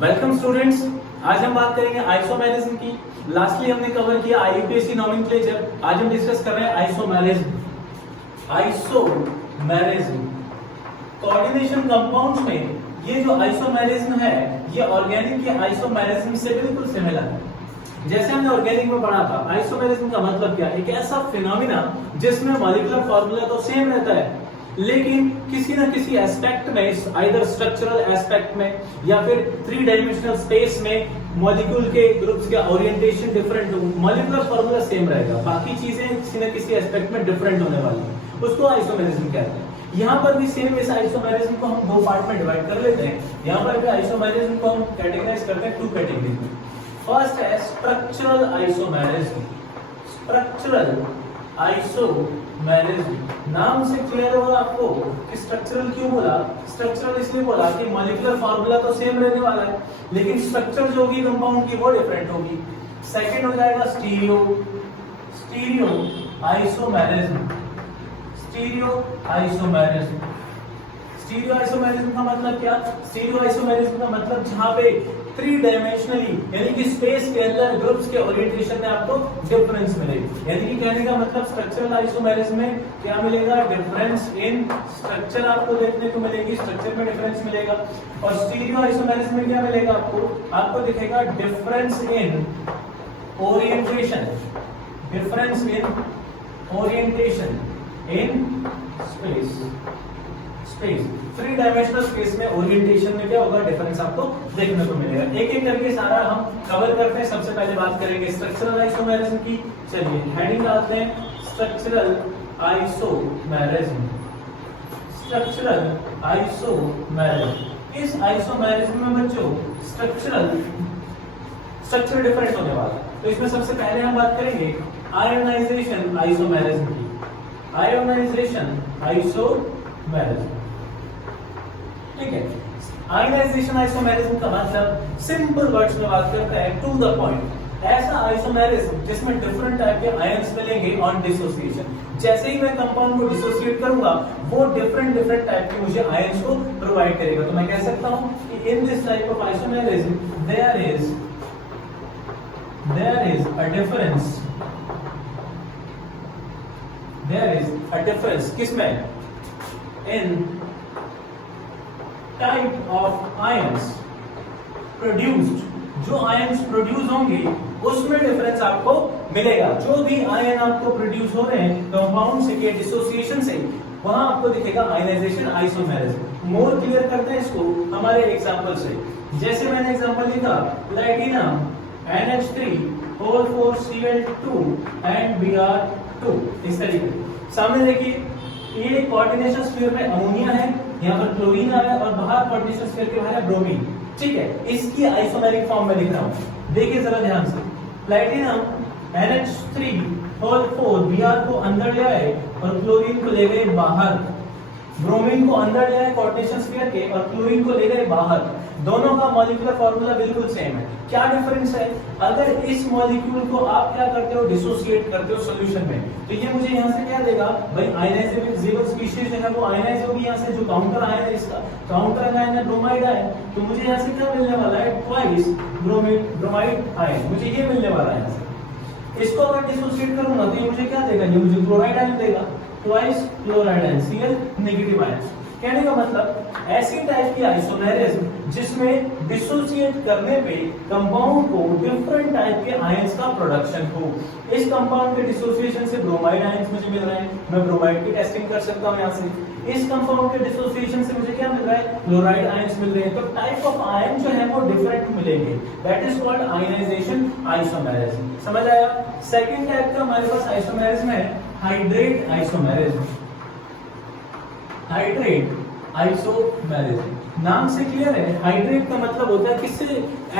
Welcome students. आज हम बात करेंगे आइसोमेरिज्म की। लास्टली हमने कवर किया आईयूपीएसी नोमेनक्लेचर। आज हम डिस्कस कर रहे हैं आइसोमेरिज्म। आइसोमेरिज्म कोऑर्डिनेशन कंपाउंड्स में ये जो आइसोमेरिज्म है ये ऑर्गेनिक के आइसोमेरिज्म से बिल्कुल सिमिलर है। जैसे हमने ऑर्गेनिक में पढ़ा था, आइसोमेरिज्म का मतलब क्या है? एक ऐसा फिनोमिना जिसमें मॉलिक्यूलर फार्मूला तो सेम रहता है लेकिन किसी ना किसी एस्पेक्ट में, आइदर स्ट्रक्चरल एस्पेक्ट में या फिर थ्री डायमेंशनल स्पेस में मॉलिक्यूल के ग्रुप्स का ओरिएंटेशन डिफरेंट हो। मॉलिक्यूलर फार्मूला सेम रहेगा, बाकी चीजें किसी ना किसी एस्पेक्ट में डिफरेंट होने वाली है, उसको आइसोमेरिज्म कहते हैं। यहाँ पर भी सेम इस आइसोमेरिज्म को हम दो पार्ट में डिवाइड कर लेते हैं। यहाँ पर भी आइसोमेरिज्म को हम कैटेगराइज करते हैं टू कैटेगरी में। फर्स्ट है स्ट्रक्चरल आइसोमेरिज्म। स्ट्रक्चरल आइसोमेरिज्म नाम से क्लियर होगा आपको कि स्ट्रक्चरल क्यों बोला। स्ट्रक्चरल इसलिए बोला कि मॉलिक्यूलर फार्मूला तो सेम रहने वाला है लेकिन स्ट्रक्चर जो होगी कंपाउंड की वो डिफरेंट होगी। सेकंड हो जाएगा स्टीरियो आइसोमेरिज्म। स्टीरियो आइसोमेरिज्म का मतलब क्या? स्टीरियो आइसोमेरिज्म का मतलब जहां पे थ्री डायमेंशनली यानी कि स्पेस के अंदर ग्रुप्स के ओरिएंटेशन में आपको डिफरेंस मिलेगी। यानी कि कहने का मतलब स्ट्रक्चरल आइसोमेरिज्म में क्या मिलेगा? डिफरेंस इन स्ट्रक्चर आपको देखने को मिलेगी, स्ट्रक्चर में डिफरेंस मिलेगा। और स्टीरियो आइसोमेरिज्म में क्या मिलेगा आपको दिखेगा difference in orientation. Difference in orientation in space. Three dimensional space में ओरिएंटेशन में क्या होगा? डिफरेंस आपको देखने को मिलेगा। एक एक करके सारा हम कवर करते हैं। सबसे पहले बात करेंगे स्ट्रक्चरल आइसोमेरिज्म की। चलिए हेडिंग डालते हैं स्ट्रक्चरल आइसोमेरिज्म। Structural isomerism. इस आइसोमेरिज्म में बच्चों स्ट्रक्चर डिफरेंट होने वाला है। तो इसमें सबसे पहले हम बात करेंगे आयोनाइजेशन आइसोमेरिज्म की। आयोनाइजेशन आइसोमेरिज्म, ठीक है। आयोनाइजेशन आइसोमेरिज्म का मतलब सिंपल वर्ड्स में बात करते हैं, टू द पॉइंट। ऐसा आइसोमेरिज्म जिसमें डिफरेंट टाइप के आयंस मिलेंगे ऑन डिसोसिएशन। जैसे ही मैं कंपाउंड को डिसोसिएट करूंगा वो डिफरेंट टाइप के मुझे आयंस को प्रोवाइड करेगा। तो मैं कह सकता हूं कि in this type of isomerism there is a difference किसमें? In type of ions produced. जो आयंस प्रोड्यूस होंगे उसमें डिफरेंस आपको मिलेगा। जो भी आयन आपको प्रोड्यूस हो रहे हैं कंपाउंड से के डिसोसिएशन से, वहां आपको दिखेगा आयोनाइजेशन आइसोमेरिज्म। मोर क्लियर करते हैं इसको हमारे एग्जांपल से। जैसे मैंने एग्जांपल लिखा प्लैटिनम NH3O4Cl2 एंड Br2। इस तरीके सामने देखिए, ये कोऑर्डिनेशन स्फीयर में अमोनिया है, यहाँ पर क्लोरीन आ रहा है और बाहर कोऑर्डिनेशन स्फीयर के बाहर है ब्रोमीन। ठीक है, इसकी आइसोमेरिक फॉर्म में लिख रहा हूं। देखिए जरा ध्यान से, प्लैटिनम NH3O4 Br को अंदर ले आए और क्लोरीन को ले गए बाहर। ब्रोमीन को अंदर ले आए कोऑर्डिनेशन स्फीयर के और क्लोरीन को ले गए बाहर। दोनों का मॉलिक्यूलर फार्मूला बिल्कुल सेम है। क्या डिफरेंस है? अगर इस मॉलिक्यूल को आप क्या करते हो? डिसोसिएट करते हो सॉल्यूशन में, तो ये मुझे यहाँ से क्या देगा भाई? आयनाइजेबल स्पीशीज जो है वो आयनाइज होगी। यहाँ से जो काउंटर आयन है, इसका काउंटर आयन है ब्रोमाइड आयन, तो मुझे यहाँ से क्या मिलने वाला है? ट्वाइस ब्रोमाइड आयन, मुझे ये मिलने वाला है यहाँ से। इसको अगर डिसोसिएट करूंगा तो ये मुझे क्या देगा? ये मुझे क्लोराइड आयन देगा, twice chloride ion, Cl negative ion. कहने का मतलब ऐसी टाइप की आइसोमेरिज्म जिसमें डिसोसिएट करने पे कंपाउंड को डिफरेंट टाइप के आयंस का प्रोडक्शन हो। इस कंपाउंड के डिसोसिएशन से ब्रोमाइड आयंस मुझे मिल रहे हैं, मैं ब्रोमाइड की टेस्टिंग कर सकता हूं यहाँ से। इस कंपाउंड के डिसोसिएशन से मुझे क्या मिल रहा है? क्लोराइड आयंस मिल रहे हैं। तो टाइप ऑफ आयन जो है वो डिफरेंट मिलेंगे। That is called ionisation isomerism. समझ आया? सेकंड टाइप का हमारे पास आइसोमेरिज्म है हाइड्रेट आइसोमेरिज्म। हाइड्रेट आइसोमेरिज्म नाम से क्लियर है। हाइड्रेट का मतलब होता है किससे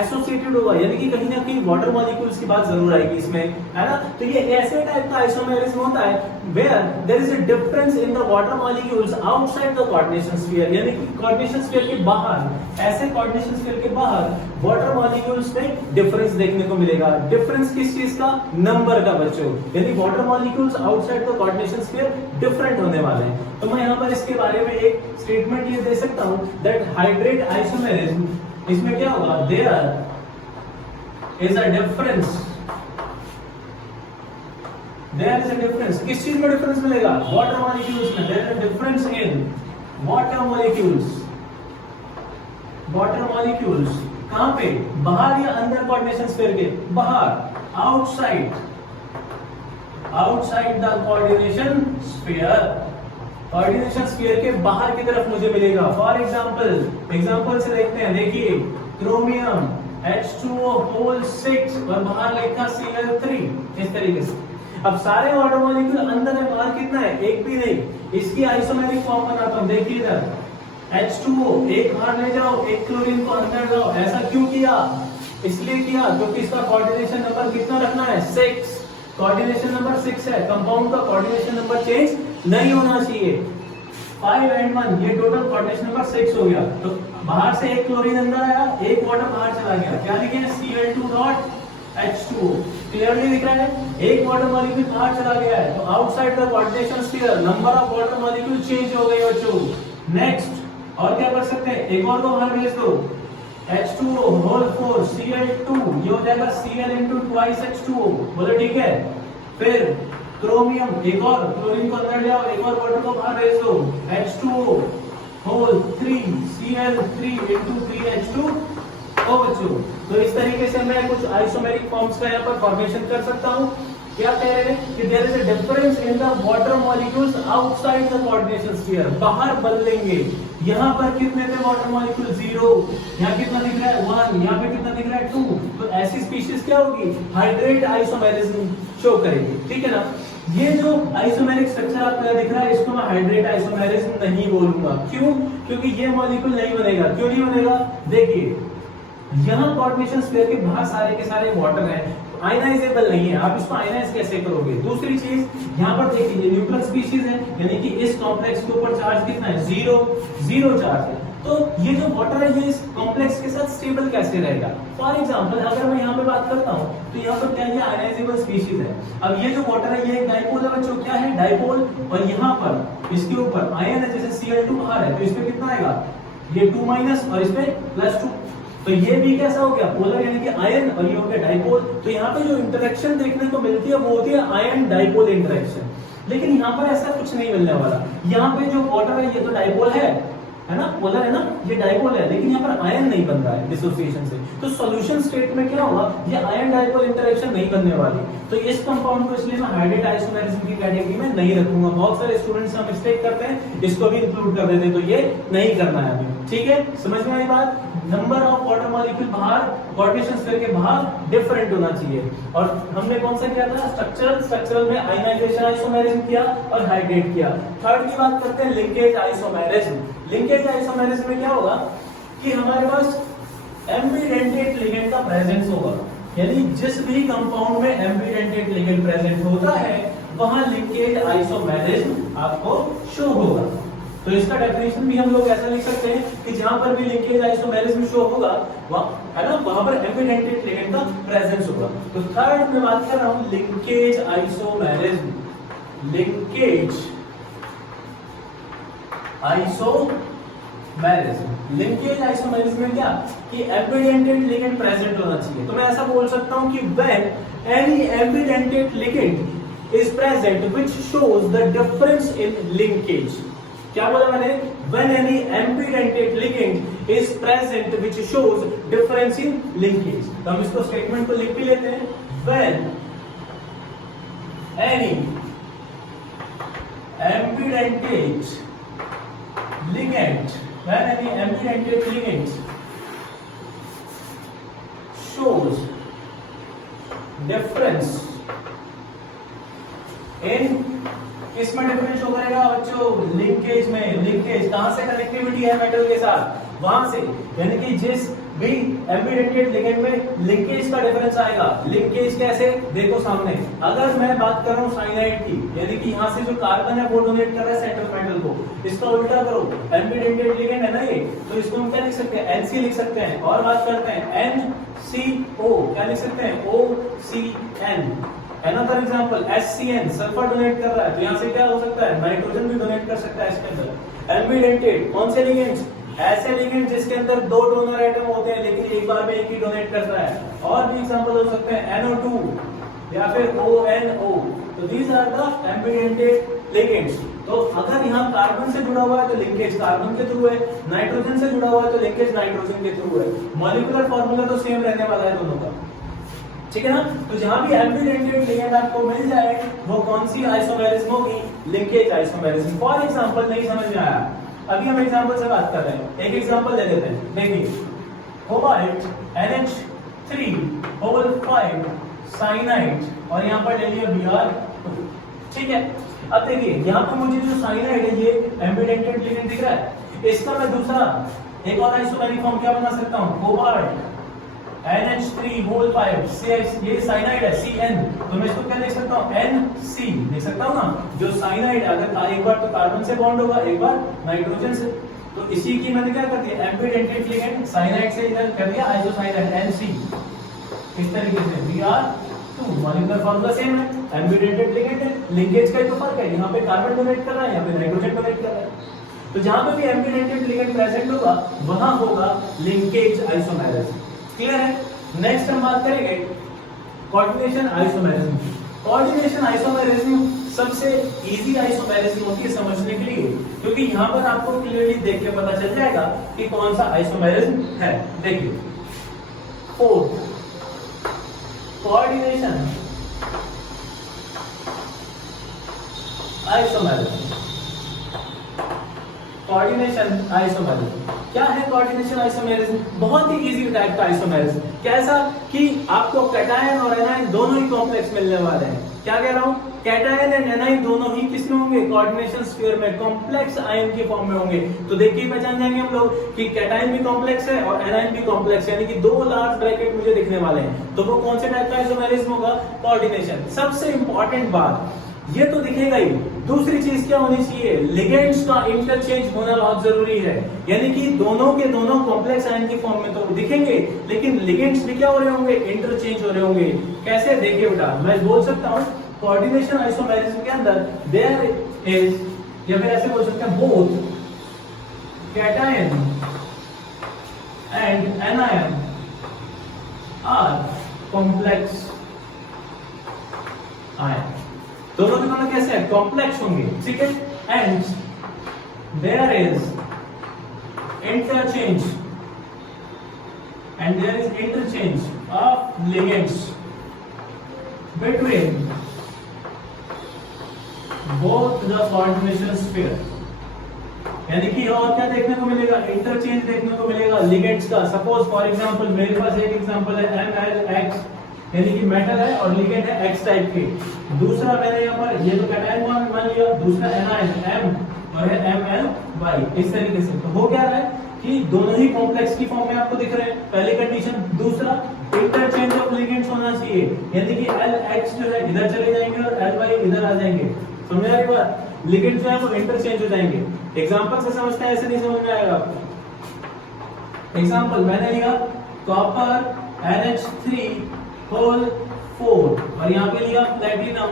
एसोसिएटेड होगा, यानी कि कहीं ना कहीं वाटर मॉलिक्यूल्स की बात जरूर आएगी इसमें, है ना। तो ये ऐसे टाइप का आइसोमेरिज्म होता है where there is a difference in the water molecules outside the coordination sphere, यानी कि कोऑर्डिनेशन स्फीयर के बाहर, ऐसे कोऑर्डिनेशन स्फीयर के बाहर वाटर मॉलिक्यूल्स में डिफरेंस देखने को मिलेगा। डिफरेंस किस चीज का? नंबर का बच्चों, यानी water molecules outside the coordination sphere different होने वाले हैं। तो मैं यहाँ पर इसके बारे में एक स्टेटमेंट ये दे सकता हूँ दैट हाइड्रेट आइसोमेरिज्म इसमें क्या होगा, there is a difference, there is a difference, किस चीज में डिफरेंस मिलेगा, वाटर मॉलिक्यूल्स में, there is a difference in water molecules, water molecules कहां पे, बाहर या अंदर कोऑर्डिनेशन स्फीयर के, बाहर, outside, outside the coordination sphere, coordination sphere के बाहर की तरफ मुझे मिलेगा। फॉर एग्जांपल से देखते हैं, देखिए क्रोमियम H2O होल 6 और बाहर लिखा Cl3, इस तरीके से। अब सारे वाटर मॉलिक्यूल अंदर है, बाहर कितना है, एक भी नहीं, इसकी आइसोमेरिक फॉर्म बनाता हूं, देखिए इधर H2O एक बाहर ले जाओ, एक क्लोरीन को अंदर लाओ। ऐसा क्यों किया, इसलिए किया क्योंकि इसका कोऑर्डिनेशन नंबर कितना रखना है, 6, कोऑर्डिनेशन नंबर 6 है, कंपाउंड का कोऑर्डिनेशन नंबर चेंज नहीं होना चाहिए। 5 and 1 ये टोटल कोऑर्डिनेशन नंबर 6 हो गया। तो बाहर से एक क्लोरीन अंदर आया, एक वाटर बाहर चला गया, क्या लिखे Cl2.H2O, क्लियरली दिख रहा है, एक वाटर मॉलिक्यूल बाहर चला गया है, तो outside the coordination sphere number of water molecule change हो गए बच्चों। नेक्स्ट और क्या कर सकते हैं, एक और को बाहर भेज दो, H2O होल 4 Cl2, ये हो जाएगा Cl into twice H2O, बोले ठीक है। फिर क्रोमियम, एक और क्लोरीन को अंदर ले आओ, एक और वाटर को बाहर भेज दो, H2O whole 3 Cl3 into 3H2O बच्चों। तो इस तरीके से मैं कुछ आइसोमेरिक फॉर्म्स का यहाँ पर फॉर्मेशन कर सकता हूँ। क्या कह रहे हैं कि there is a difference in the water molecules outside the coordination sphere, बाहर बदलेंगे। यहाँ पर कितने थे वाटर मॉलिक्यूल, 0, यहाँ कितना दिख रहा है 1, यहाँ पे कितना दिख रहा है 2। तो ऐसी स्पीशीज क्या होगी, हाइड्रेट आइसोमेरिज्म शो करेगी, ठीक है ना। ये जो आइसोमेरिक स्ट्रक्चर आपको दिख रहा है, इसको मैं हाइड्रेट आइसोमेरिज्म नहीं बोलूंगा। क्यों, क्योंकि ये मॉलिक्यूल नहीं बनेगा। क्यों नहीं बनेगा, देखिए यहाँ कोऑर्डिनेशन स्फीयर के बाहर सारे के सारे वाटर हैं, आयनाइजेबल नहीं है, आप इसको आयनाइज कैसे करोगे। दूसरी चीज यहाँ पर देखिए, ये न्यूट्रल स्पीशीज है, यानी कि इस कॉम्प्लेक्स के ऊपर चार्ज कितना है, 0 चार्ज है। तो ये जो वाटर है, ये इस कॉम्प्लेक्स के साथ स्टेबल कैसे रहेगा। फॉर एग्जांपल अगर मैं यहाँ पे बात करता हूँ, तो यहाँ पर क्या है, आयनाइजेबल स्पीशीज है। अब ये जो वाटर है, ये एक डाइपोल है बच्चों, क्या है, डाइपोल। और यहाँ पर इसके ऊपर आयन है, जैसे Cl2 बाहर है, तो इसमें कितना आएगा, ये 2- और इसमें +2। तो ये भी कैसा हो गया, पोलर, यानी कि आयन, और ये हो गया डाइपोल। तो यहाँ पे जो इंटरेक्शन देखने को मिलती है वो होती है आयन डाइपोल इंटरेक्शन। लेकिन यहाँ पर ऐसा कुछ नहीं मिलने वाला। यहाँ पे जो वाटर है, ये तो डाइपोल है ना, पोलर है ना, ये डाइपोल है, लेकिन यहाँ पर आयन नहीं बन रहा है डिसोसिएशन से। तो सॉल्यूशन स्टेट में क्या होगा, ये आयन डाइपोल इंटरेक्शन नहीं बनने वाली। तो इस कंपाउंड को इसलिए मैं हाइड्रेट आइसोमेरिज्म की कैटेगरी में नहीं रखूंगा। बहुत सारे स्टूडेंट्स हम मिस्टेक करते हैं, इसको भी इंक्लूड कर देते हैं, तो ये नहीं करना है अभी, ठीक है। समझ में आई बात। नंबर ऑफ वाटर मॉलिक्यूल बाहर, कोऑर्डिनेशन स्फीयर के बाहर डिफरेंट होना चाहिए। और हमने कौन सा किया था, स्ट्रक्चरल में आयनाइजेशन आइसोमेरिज्म किया और हाइड्रेट किया। थर्ड की बात करते हैं, लिंकेज आइसोमेरिज्म। लिंकेज आइसोमेरिज्म में क्या होगा कि हमारे पास एम्बिडेंटेट लिगेंड का प्रेजेंस होगा, यानी जिस भी कंपाउंड में एम्बिडेंटेट लिगेंड प्रेजेंट होता है, वहां लिंकेज आइसोमेरिज्म आपको शो होगा। तो इसका डेफिनेशन भी हम लोग ऐसा लिख सकते हैं कि जहां पर भी लिंकेज आइसोमेरिज्म शो होगा, वहां है ना, वहां पर एम्बिडेंटेट लिगेंड का प्रेजेंस होगा। तो थर्ड में बात कर रहा हूं, linkage isomerism. Linkage isomerism, linkage isomerism में क्या कि एम्बिडेंटेट लिगेंड प्रेजेंट होना चाहिए। तो मैं ऐसा बोल सकता हूं कि when any ambidentate ligand is present which shows the difference in linkage. क्या बोला मैंने, when any ambidentate ligand is present which shows difference in linkage। तो हम इसको स्टेटमेंट को लिख भी लेते हैं, when any ambidentate ligand shows difference in, किसमें डिफरेंस शो करेगा बच्चों, लिंकेज में। लिंकेज कहां से कनेक्टिविटी है मेटल के साथ, वहां से, यानी कि जिस भी एम्बिडेंटेट लिगेंड में लिंकेज का डिफरेंस आएगा। लिंकेज कैसे, देखो सामने, अगर मैं बात कर रहा हूं साइनाइड की, यानी कि यहां से जो कार्बन है वो डोनेट कर रहा है सेंट्रल मेटल को, इसका उल्टा करो, एम्बिडेंटेट लिगेंड है ना ये, तो इसको हम क्या लिख सकते हैं, NC लिख सकते हैं। और बात करते हैं NCO, क्या लिख सकते हैं, OCN। Another example, HCN, sulphur donate कर रहा है, तो यहाँ से क्या हो सकता है, नाइट्रोजन भी डोनेट कर सकता है इसके अंदर। एम्बिडेंटेट कौन से लिगेंड्स, ऐसे लिगेंड जिसके अंदर दो डोनर एटम होते हैं लेकिन एक बार में एक ही डोनेट करता है। और भी एग्जांपल हो सकते हैं NO2 या फिर ONO। तो these are the ambidentate ligands. तो अगर यहाँ कार्बन से जुड़ा हुआ है तो लिंकेज कार्बन के थ्रू है, नाइट्रोजन से जुड़ा हुआ है तो लिंकेज नाइट्रोजन के थ्रू है। मॉलिक्यूलर फार्मूला तो सेम रहने वाला है दोनों का, ठीक है ना। तो जहां भी एम्बिडेंटेड लिगेंड आपको मिल जाए वो कौन सी आइसोमेरिज्म होगी? Linkage isomerism. फॉर एग्जांपल नहीं समझ में आया, अभी हम एग्जांपल से बात कर रहे हैं, एक एग्जांपल ले लेते हैं। देखिए कोबाल्ट NH3O5 साइनाइड और यहाँ पर ले लिया Br2, ठीक है। अब देखिए यहाँ पर मुझे जो साइनाइड है ये एम्बिडेंटेड लिगेंड दिख रहा है, इसका मैं दूसरा एक और आइसोमेरिक फॉर्म क्या बना सकता हूँ? कोबाल्ट NH3O5 ये साइनाइड है CN, तो मैं इसको क्या लिख सकता हूँ? NC लिख सकता हूँ ना। जो साइनाइड अगर एक बार तो कार्बन से बॉन्ड होगा, एक बार नाइट्रोजन से, तो इसी की मैंने क्या कर दिया? एम्बिडेंटेड लिगेंड साइनाइड से इधर कर दिया आइसोसाइनाइड NC। इस तरीके से Br2 मॉलिक्यूलर फार्मूला सेम है, एम्बिडेंटेड लिगेंड है, लिंकेज का ही तो फर्क है, यहाँ पे कार्बन डोनेट कर रहा है, यहाँ पे नाइट्रोजन डोनेट कर रहा है। तो जहां पे भी एम्बिडेंटेड लिगेंड प्रेजेंट होगा वहां होगा लिंकेज आइसोमेरिज्म। क्लियर है? नेक्स्ट हम बात करेंगे कोऑर्डिनेशन आइसोमेरिज्म की। कोऑर्डिनेशन आइसोमेरिज्म सबसे इजी आइसोमेरिज्म होती है समझने के लिए, क्योंकि यहाँ पर आपको क्लियरली देख के पता चल जाएगा कि कौन सा आइसोमेरिज्म है। देखिए fourth coordination isomerism. Coordination isomerism क्या है? कोऑर्डिनेशन आइसोमेरिज्म बहुत ही इजी टाइप का आइसोमेरिज्म। कैसा कि आपको कैटायन और एनायन दोनों ही कॉम्प्लेक्स मिलने वाले हैं। क्या कह रहा हूं? कैटायन एंड एनायन दोनों ही किसमें होंगे? कोऑर्डिनेशन स्फीयर में, कॉम्प्लेक्स आयन के फॉर्म में होंगे। तो देखिए पहचान जाएंगे हम लोग कि कैटायन भी कॉम्प्लेक्स है और एनायन भी कॉम्प्लेक्स है, यानी कि दो लार्ज ब्रैकेट मुझे दिखने वाले हैं। तो वो कौन से टाइप का आइसोमेरिज्म होगा? कोऑर्डिनेशन। सबसे इंपॉर्टेंट बात ये तो दिखेगा ही, दूसरी चीज क्या होनी चाहिए? लिगेंड्स का इंटरचेंज होना बहुत जरूरी है, यानी कि दोनों के दोनों कॉम्प्लेक्स आयन की फॉर्म में तो दिखेंगे लेकिन लिगेंड्स भी क्या हो रहे होंगे? इंटरचेंज हो रहे होंगे। कैसे? देखिए बेटा मैं बोल सकता हूं कोऑर्डिनेशन आइसोमेरिज्म के अंदर देयर इज, या फिर ऐसे बोल सकते हैं both cation and anion are complex ion. दोनों के दोनों कैसे है? कॉम्प्लेक्स होंगे, ठीक है। And there is interchange of ligands between both the coordination sphere. यानी कि और क्या देखने को मिलेगा? इंटरचेंज देखने को मिलेगा लिगेंड्स का। सपोज फॉर एग्जांपल मेरे पास एक एग्जांपल है MlX, यानी कि मेटल है और लिगेंड है X टाइप के। दूसरा मैंने यहाँ पर ये तो कैटायन मान लिया, दूसरा एनायन M और है MlY। इस तरीके से तो हो क्या रहा है कि दोनों ही कॉम्प्लेक्स की फॉर्म में आपको दिख रहे हैं, पहली कंडीशन। दूसरा इंटरचेंज ऑफ लिगेंड्स होना चाहिए, यानी कि LX जो है इधर चले जाएंगे और LY इधर आ जाएंगे। समझ रहे बात? लिगेंड्स जो है वो इंटरचेंज हो जाएंगे। एग्जांपल से समझते हैं, ऐसे नहीं समझ में आएगा आपको। एग्जांपल मैंने लिया कॉपर NH3 होल 4 और यहाँ पे लिया प्लेटिनम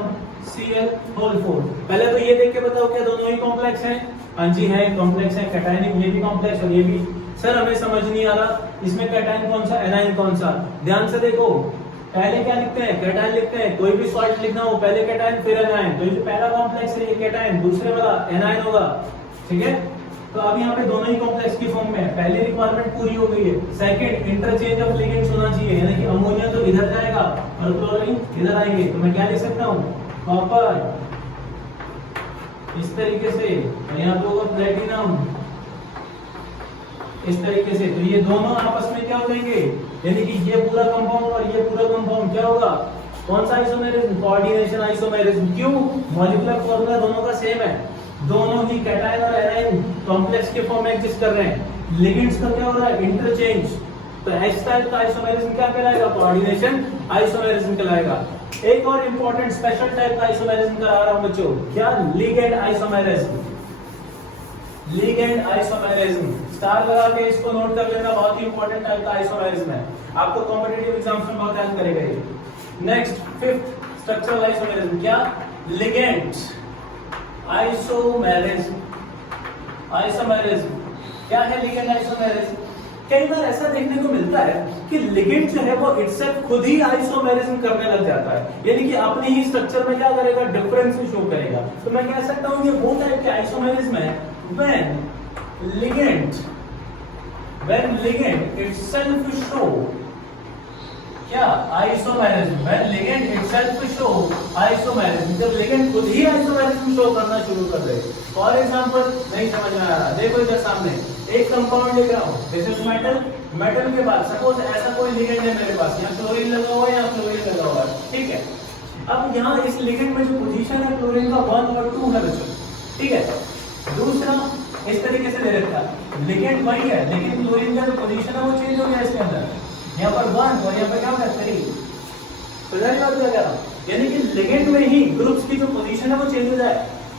Cl होल 4। पहले तो ये देख के बताओ क्या दोनों ही कॉम्प्लेक्स हैं? हाँ जी है, कॉम्प्लेक्स है। कैटायन ये भी कॉम्प्लेक्स और ये भी। सर हमें समझ नहीं आ रहा इसमें कैटायन कौन सा एनायन कौन सा? ध्यान से देखो, पहले क्या लिखते हैं? कैटायन लिखते हैं। कोई भी सॉल्ट लिखना हो पहले कैटायन फिर एनायन। तो ये पहला कॉम्प्लेक्स है ये कैटायन, दूसरे वाला एनायन होगा, ठीक है। तो अब यहाँ पे दोनों ही कॉम्प्लेक्स की फॉर्म में है, पहली रिक्वायरमेंट पूरी हो गई है। सेकंड इंटरचेंज ऑफ लिगेंड्स होना चाहिए, यानी कि अमोनिया तो इधर जाएगा और क्लोरीन इधर आएंगे। तो मैं क्या लिख सकता हूँ? कॉपर इस तरीके से और यहाँ पे होगा प्लेटिनम इस तरीके से। तो ये दोनों आपस में क्या हो जाएंगे? यानी कि ये पूरा कंपाउंड और ये पूरा कंपाउंड क्या होगा? कौन सा आइसोमेरिज्म? Coordination isomerism. क्यों? मॉलिक्यूलर फॉर्मूला दोनों का सेम है, दोनों ही कैटायन और एनायन कॉम्प्लेक्स के फॉर्म में एग्जिस्ट कर रहे हैं। लिगेंड्स का क्या हो रहा है? इंटरचेंज। तो इस टाइप का आइसोमेरिज्म क्या कहलाएगा? कोऑर्डिनेशन आइसोमेरिज्म कहलाएगा। एक और इंपॉर्टेंट स्पेशल टाइप का आइसोमेरिज्म करा रहा हूं बच्चों, क्या? Ligand isomerism. Ligand isomerism star लगा के इसको नोट कर लेना, बहुत ही इंपॉर्टेंट टाइप का आइसोमेरिज्म है, आपको कॉम्पिटिटिव एग्जाम्स में बहुत हेल्प करेगा ये। नेक्स्ट फिफ्थ स्ट्रक्चरल आइसोमेरिज्म, क्या? Ligands isomerism. आइसोमेरिज्म क्या है लिगेंड आइसोमेरिज्म? कई बार ऐसा देखने को मिलता है कि लिगेंड जो है वो इटसेल्फ खुद ही आइसोमेरिज्म करने लग जाता है, यानी कि अपने ही स्ट्रक्चर में क्या करेगा, डिफरेंस शो करेगा। तो मैं कह सकता हूं ये वो टाइप के आइसोमेरिज्म है व्हेन लिगेंड इटसेल्फ शो क्या isomerism, when ligand itself show isomerism, जब लिगेंड खुद ही आइसोमेरिज्म शो करना शुरू कर दे। फॉर एग्जांपल नहीं समझ में आ रहा, देखो इधर सामने एक कंपाउंड लिख रहा हूं, दिस इज मेटल, मेटल के बाद सपोज ऐसा कोई लिगेंड है मेरे पास, यहाँ क्लोरीन लगा हुआ है, यहाँ क्लोरीन लगा हुआ है, ठीक है। अब यहाँ इस लिगेंड में जो पोजीशन है क्लोरीन का 1 और 2 है बच्चों, ठीक है। दूसरा इस तरीके से दे रखा है, लिगेंड वही है लेकिन क्लोरीन का जो पोजीशन है वो चेंज हो गया इसके अंदर, यहाँ पर 1 और यहाँ पर क्या होगा 3। समझ बात क्या कह रहा हूं, यानी कि लिगेंड में ही ग्रुप्स की जो पोजीशन है वो चेंज हो जाए।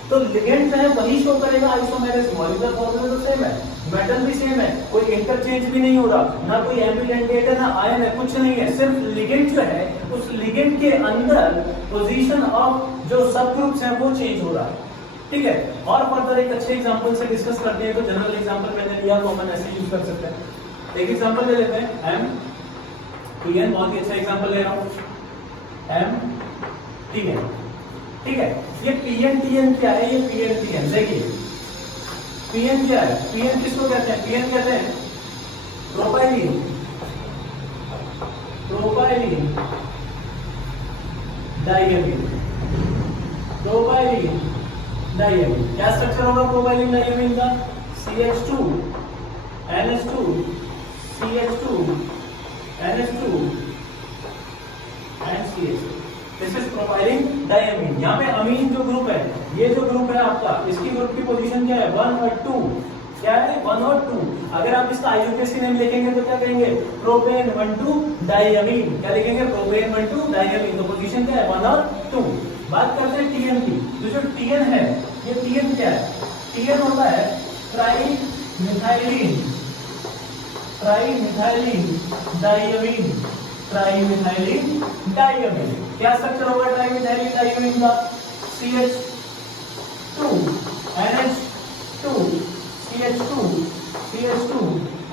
तो लिगेंड जो है वही शो करेगा आइसोमेरिज्म, मॉलिक्यूलर फॉर्मूला तो सेम है, मेटल भी सेम है, कोई इंटरचेंज भी नहीं हो रहा, ना कोई एम्बिडेंट है ना आयन है, कुछ नहीं है, सिर्फ लिगेंड जो है उस लिगेंड के अंदर पोजीशन ऑफ जो सब ग्रुप्स हैं वो चेंज हो रहा है, ठीक है। और फर्दर एक अच्छे एग्जांपल से डिस्कस करते हैं, तो जनरल एग्जांपल मैंने लिया कॉमन ऐसे यूज कर सकते हैं। एक एग्जांपल ले लेते हैं MTN, बहुत ही अच्छा एग्जांपल ले रहा हूं MTN, ठीक है। ये PNTN क्या है, ये PNTN देखिए, PN क्या है, PN किसको कहते हैं, PN कहते हैं प्रोपाइलीन डाइअमीन, प्रोपाइलीन डाइअमीन। क्या स्ट्रक्चर होगा प्रोपाइलीन डाइअमीन का, CH2 NH2 CH2 NH2 and CH2, this is propylene diamine. यहाँ पे अमीन जो ग्रुप है, ये जो ग्रुप है आपका, इसकी ग्रुप की पोजीशन क्या है 1 और 2, क्या है 1 और 2। अगर आप इसका IUPAC नेम लिखेंगे तो क्या कहेंगे, प्रोपेन 1,2 डाइअमीन, क्या लिखेंगे प्रोपेन 1,2 डाइअमीन, तो पोजीशन क्या है 1 और 2। बात करते हैं TN की, तो जो TN है, ये TN क्या है, TN होता है ट्राइमिथाइलिन डाइअमीन, ट्राइमिथाइलिन डाइअमीन। क्या स्ट्रक्चर होगा ट्राइमिथाइलिन डाइअमीन का, CH2 NH2 CH2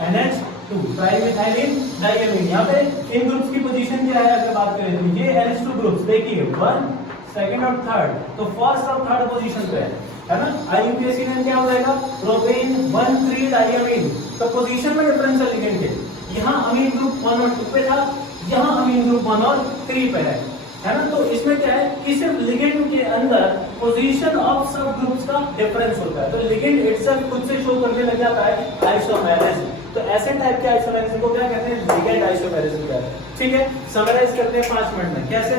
NH2, ट्राइमिथाइलिन डाइअमीन। यहाँ पे इन ग्रुप्स की पोजीशन क्या है अगर बात करें तो, ये NH2 ग्रुप्स देखिए 1, 2 और 3, तो फर्स्ट और थर्ड पोजीशन पे है ना। IUPAC नेम क्या हो जाएगा, प्रोपेन 1,3 डाइअमीन। तो पोजीशन में डिफरेंस है लिगेंड के, यहाँ अमीन ग्रुप 1 और 2 पे था, यहाँ अमीन ग्रुप 1 और 3 पे है ना। तो इसमें क्या है कि सिर्फ लिगेंड के अंदर पोजीशन ऑफ सब ग्रुप्स का डिफरेंस होता है, तो लिगेंड इटसेल्फ खुद से शो करने लग जाता है आइसोमेरिज्म। तो ऐसे टाइप के आइसोमेरिज्म को क्या कहते हैं, लिगेंड आइसोमेरिज्म कहते हैं, ठीक है। समराइज करते हैं 5 मिनट में, कैसे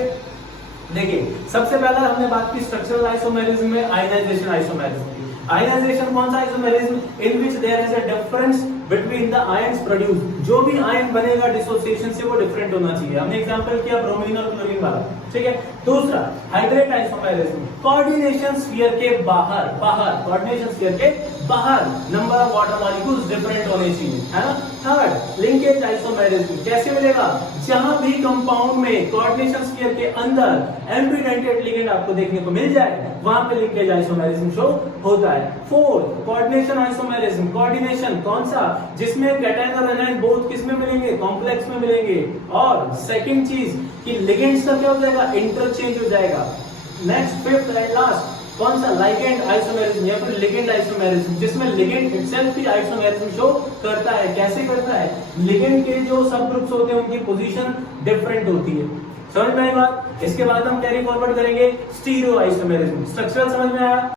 देखिए। सबसे पहला हमने बात की स्ट्रक्चरल आइसोमेरिज्म में आयनाइजेशन आइसोमेरिज्म की। आयनाइजेशन कौन सा isomerism, in which there is a difference between the ions produce, जो भी आयन बनेगा डिसोसिएशन से वो डिफरेंट होना चाहिए। हमने एग्जांपल किया ब्रोमीन और क्लोरीन वाला, ठीक है। दूसरा हाइड्रेट आइसोमेरिज्म, कोऑर्डिनेशन स्फीयर के बाहर कोऑर्डिनेशन स्फीयर के बाहर number of water molecules different होने चाहिए, है ना। थर्ड लिंकेज आइसोमेरिज्म, कैसे मिलेगा, जहां भी कंपाउंड में कोऑर्डिनेशन स्फीयर के अंदर एम्बिडेंटेड लिगेंड आपको देखने को मिल जाए वहां पे लिंकेज आइसोमेरिज्म शो होता है। फोर्थ कोऑर्डिनेशन आइसोमेरिज्म, कोऑर्डिनेशन कौन सा, जिसमें कैटायन और एनायन बोथ किस में मिलेंगे, कॉम्प्लेक्स में मिलेंगे। और सेकंड चीज कि लिगेंड्स का क्या हो जाएगा, इंटरचेंज हो जाएगा। नेक्स्ट फिफ्थ एंड लास्ट कौन सा, लाइगेंड आइसोमेरिज्म या फिर लिगेंड आइसोमेरिज्म, जिसमें लिगेंड इटसेल्फ भी आइसोमेरिज्म शो करता है। कैसे करता है, लिगेंड के जो सब ग्रुप्स होते हैं उनकी पोजीशन डिफरेंट होती है। समझ में आई बात। इसके बाद हम कैरी फॉरवर्ड करेंगे स्टीरियो आइसोमेरिज्म। स्ट्रक्चरल समझ में आया।